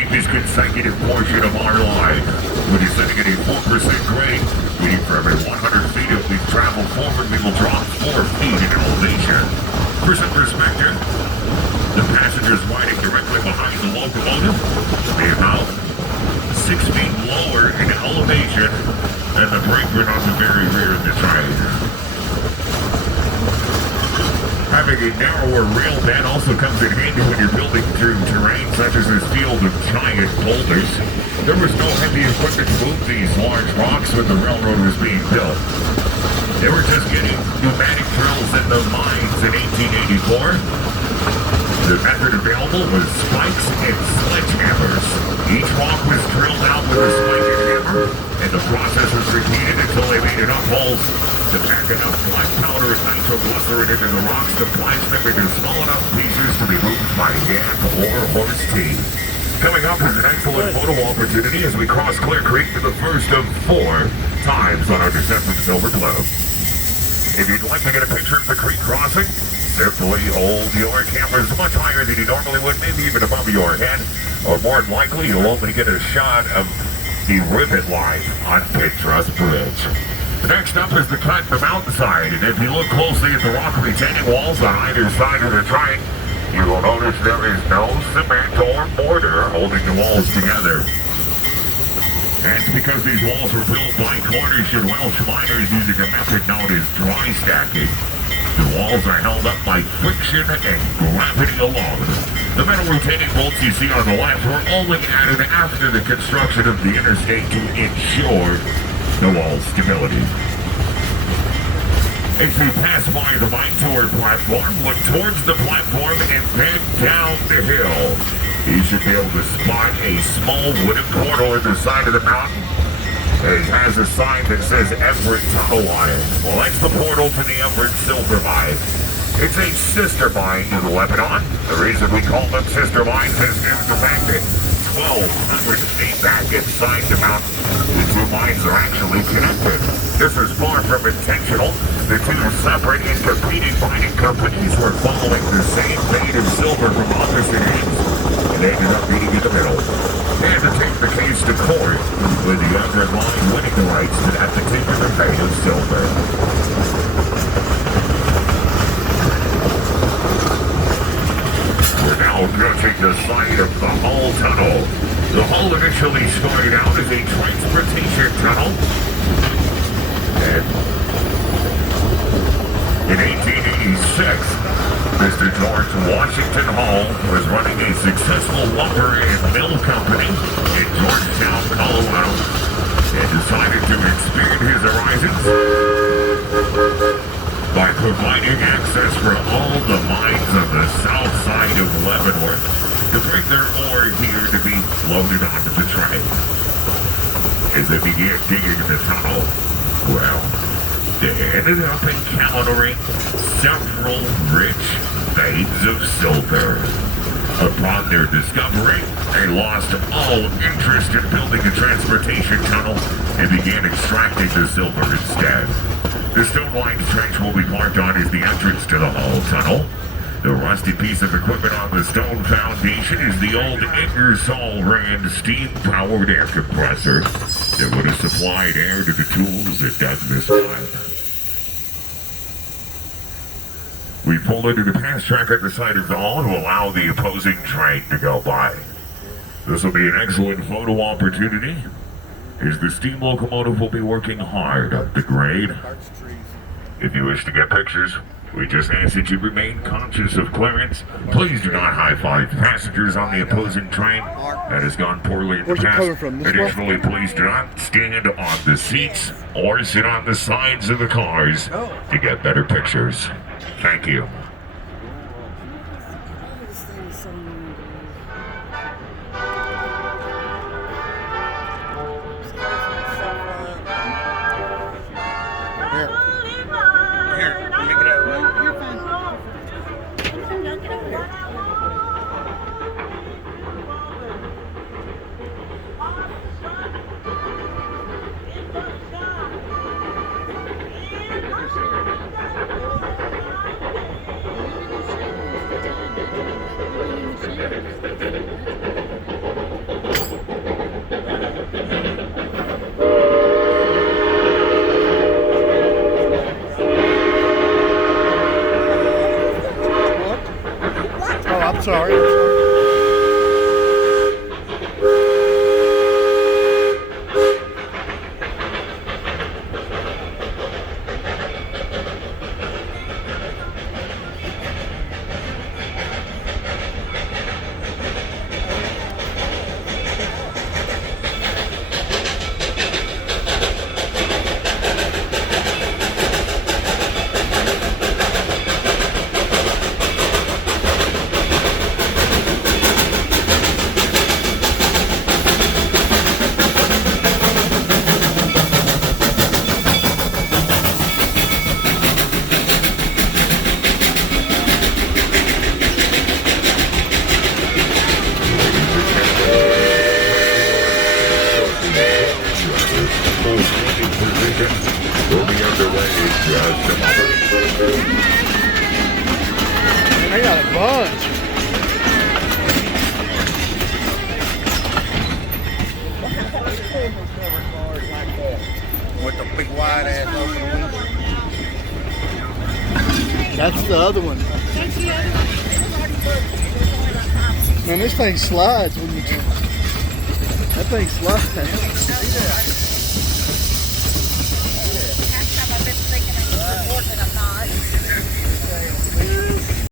deepest consecutive portion of our line, which is sitting at a 4% grade, meaning for every 100 feet if we've traveled forward, we will drop 4 feet in elevation. For some perspective, the passengers riding directly behind the locomotive will be about 6 feet lower in elevation than the brakeman on the very rear of the train. Having a narrower rail bed also comes in handy when you're building through terrain such as this field of giant boulders. There was no heavy equipment to move these large rocks when the railroad was being built. They were just getting pneumatic drills in the mines in 1884. The method available was spikes and sledgehammers. Each rock was drilled out with a spike and hammer, and the process was repeated until they made enough holes to pack enough black powder and nitroglycerin into the rocks to flash them into small enough pieces to be moved by hand or horse teeth. Coming up is an excellent photo opportunity as we cross Clear Creek for the first of 4 times on our descent from Silver Plume. If you'd like to get a picture of the creek crossing, simply hold your cameras much higher than you normally would, maybe even above your head, or more than likely you'll only get a shot of the rivet line on Pt2 Bridge. Next up is the cut in the mountainside, and if you look closely at the rock retaining walls on either side of the train, you will notice there is no cement or mortar holding the walls together. That's because these walls were built by Cornish and Welsh miners using a method known as dry stacking. The walls are held up by friction and gravity alone. The metal retaining bolts you see on the left were only added after the construction of the interstate to ensure the wall's stability. As you pass by the mine tour platform, look towards the platform and then down the hill. You should be able to spot a small wooden portal at the side of the mountain. It has a sign that says Everett Tunnel on it. Well, that's the portal to the Everett Silver Mine. It's a sister mine in Lebanon. The reason we call them sister mines is due to the fact that 1,200 feet back inside the mountain, the 2 mines are actually connected. This is far from intentional. The 2 separate and competing mining companies were following the same vein of silver from opposite ends, and ended up meeting in the middle. They had to take the case to court, with the Everett line winning the rights to that particular vein of silver. We're now approaching the site of the Hull Tunnel. The Hull initially started out as a transportation tunnel, and in 1886, Mr. George Washington Hull was running a successful lumber and mill company in Georgetown, Colorado, and decided to expand his horizons by providing access for all the mines on the south side of Leavenworth to bring their ore here to be loaded onto the train. As they began digging the tunnel, well, they ended up encountering several rich veins of silver. Upon their discovery, they lost all interest in building a transportation tunnel and began extracting the silver instead. The stone-lined trench we'll be parked on is the entrance to the Hull Tunnel. The rusty piece of equipment on the stone foundation is the old Ingersoll-Rand steam-powered air compressor that would have supplied air to the tools that dug this mine. We pulled into the pass track at the side of the hall to allow the opposing train to go by. This will be an excellent photo opportunity, as the steam locomotive will be working hard up the grade. If you wish to get pictures, we just ask that you remain conscious of clearance. Please do not high-five passengers on the opposing train. That has gone poorly in the past. Additionally, please do not stand on the seats or sit on the sides of the cars to get better pictures. Thank you. I'm sorry. Will be underway just a moment. I got a bunch. With the big wide ass open window. That's the other one. Man, this thing slides when you. That thing slides.